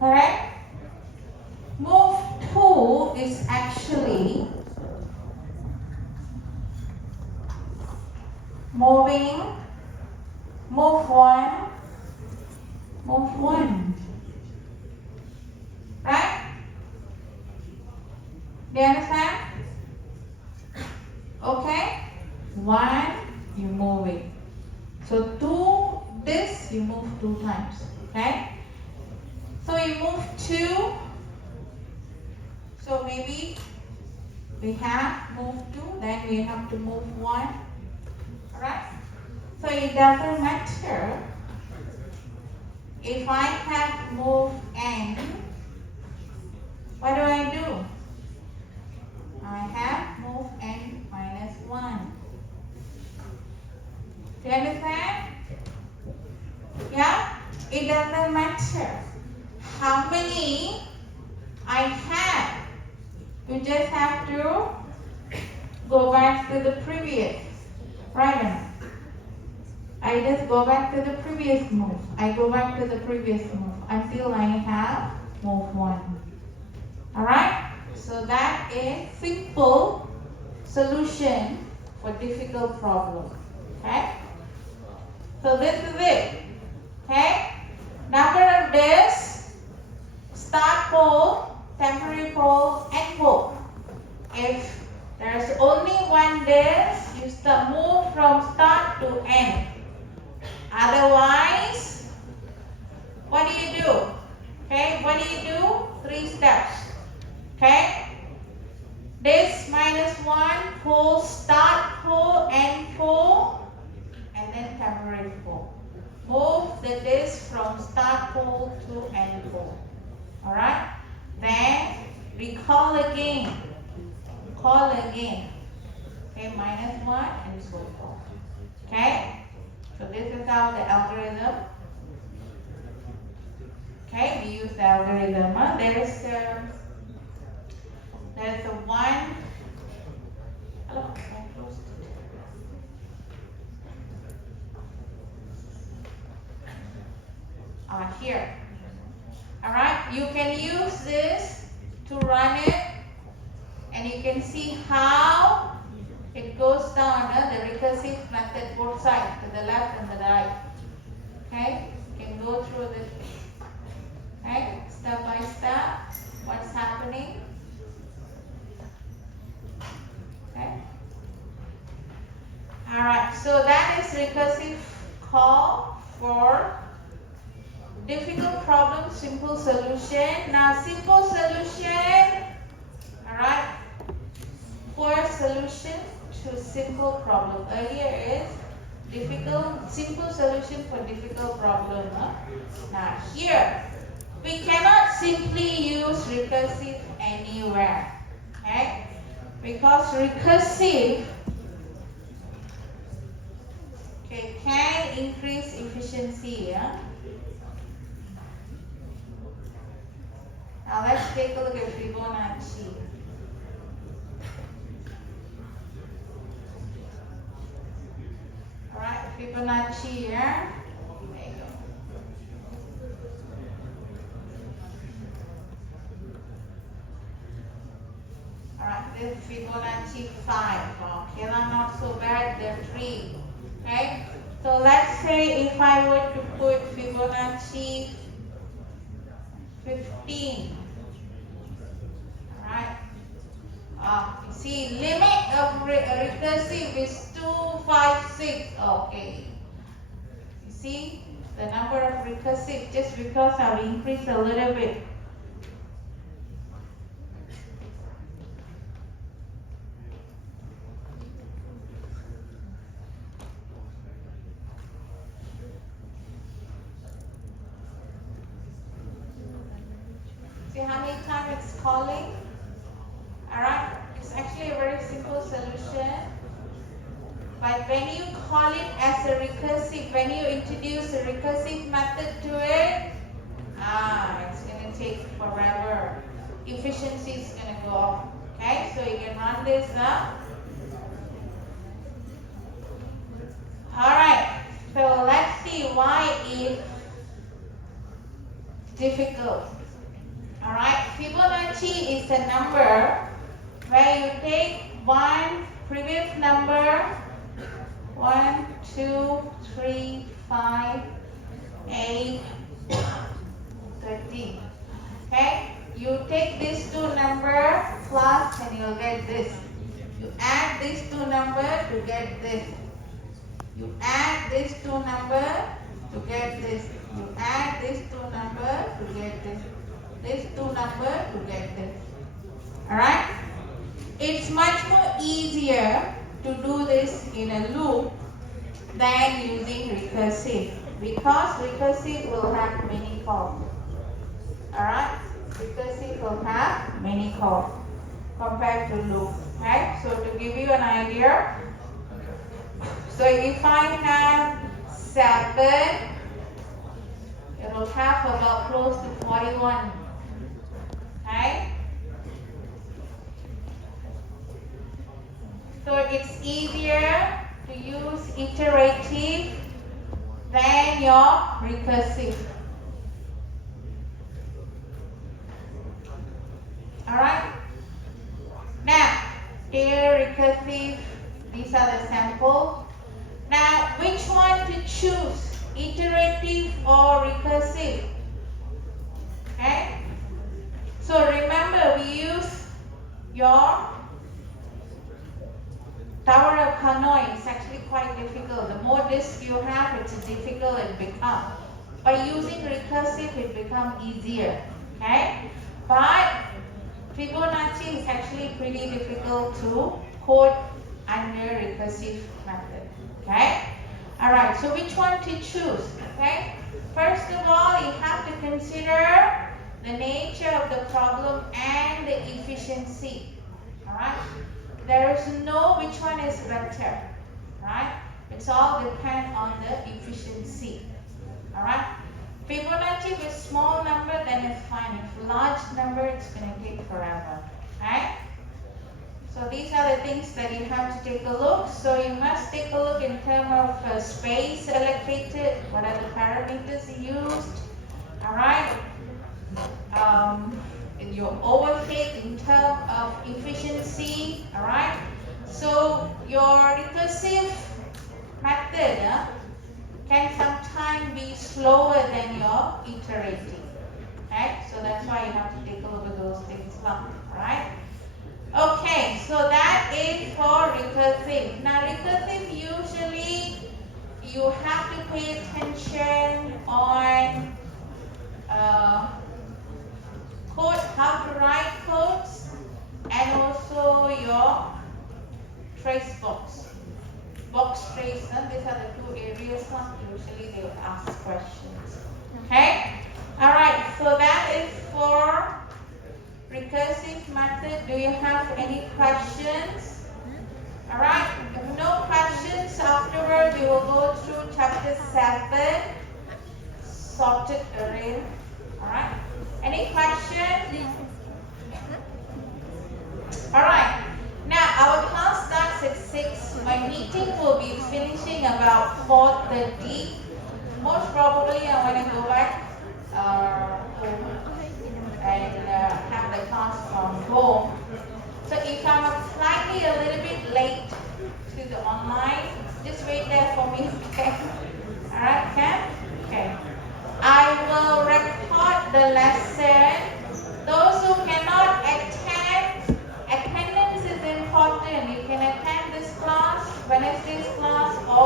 Correct? Move 2 is actually moving, move 1, move 1. Right? Do you understand? Okay? 1, you move it. So 2, this you move 2 times. Okay? So you move 2. So maybe we have moved 2, then we have to move 1. Alright? So it doesn't matter if I have moved n. What do? I have moved n minus 1. Do you understand? Yeah? It doesn't matter how many I have. You just have to go back to the previous. Right? I just go back to the previous move. I go back to the previous move until I have move 1. Alright? So that is simple solution for difficult problem. Okay? So this is it. Okay? Number of days, start pole, temporary pole, end pole. If there's only one day, you move from start to end. Otherwise, what do you do? Okay, what do you do? 3 steps. Okay? This minus 1, pole, start pole, end pole, and then temporary pole. Move the disc from start pole to end pole. Alright? Then recall again. Call again. Okay, minus 1 and so forth. Okay? So this is how the algorithm. Okay, we use the algorithm. There's a one. Hello, I closed it. Here. Alright, you can use this to run it, and you can see how it goes down, the recursive method, both sides, to the left and the right. Okay, you can go through this. Okay, step by step, what's happening. Okay. Alright, so that is recursive call for difficult problem, simple solution. Now simple solution, alright, for solution to simple problem. Earlier is difficult, simple solution for difficult problem. Now here, we cannot simply use recursive anywhere. Okay? Because recursive can increase efficiency. Yeah? Now let's take a look at Fibonacci. Alright, Fibonacci here. There you go. Alright, this is Fibonacci 5. Okay, not so bad, they're 3. Okay? So let's say if I were to put Fibonacci 15. Alright. You see, limit of recursive is 2, 5, 6. Okay. You see, the number of recursive, just because I've increased a little bit. See how many times it's calling? Alright, it's actually a very simple solution. But when you call it as a recursive, when you introduce a recursive method to it, it's going to take forever. Efficiency is going to go up. Okay, so you can run this up. Alright, so let's see why it's difficult. Alright, Fibonacci is a number where you take one previous number 1, 2, 3, 5, 8, 13. Okay? You take these two numbers plus and you'll get this. You add these two numbers to get this. You add these two numbers to get this. You add these two numbers to get this. These two numbers to get this. Alright? It's much more easier to do this in a loop than using recursive, because recursive will have many calls. Alright? Recursive will have many calls compared to loop. Okay? So to give you an idea, so if I have 7, it will have about close to 41. Okay? So it's easier to use iterative than your recursive. Alright? Now, here recursive, these are the samples. Now, which one to choose? Iterative or recursive? Okay? So remember, we use your Tower of Hanoi. It's actually quite difficult. The more disks you have, it's difficult it becomes. By using recursive, it becomes easier. Okay? But Fibonacci is actually pretty difficult to code under recursive method. Okay? Alright, so which one to choose? Okay? First of all, you have to consider the nature of the problem and the efficiency. Alright? There is no which one is better. Right? It's all depend on the efficiency. Alright? Fibonacci with small number, then it's fine. If large number, it's going to take forever. Right? So these are the things that you have to take a look. So you must take a look in terms of space allocated, what are the parameters used. Alright? Your overhead in terms of efficiency. Alright? So your recursive method can sometimes be slower than your iterative. Okay? So that's why you have to take a look at those things. Alright? Okay, so that is for recursive. Now recursive, usually you have to pay attention on code, how to write codes, and also your trace box. Box trace, these are the two areas usually they will ask questions. Okay? Alright, so that is for recursive method. Do you have any questions? Alright, if no questions, afterward we will go through chapter 7, sorted array. Alright, any questions? Alright, now our class starts at 6. My meeting will be finishing about 4:30. Most probably I'm going to go back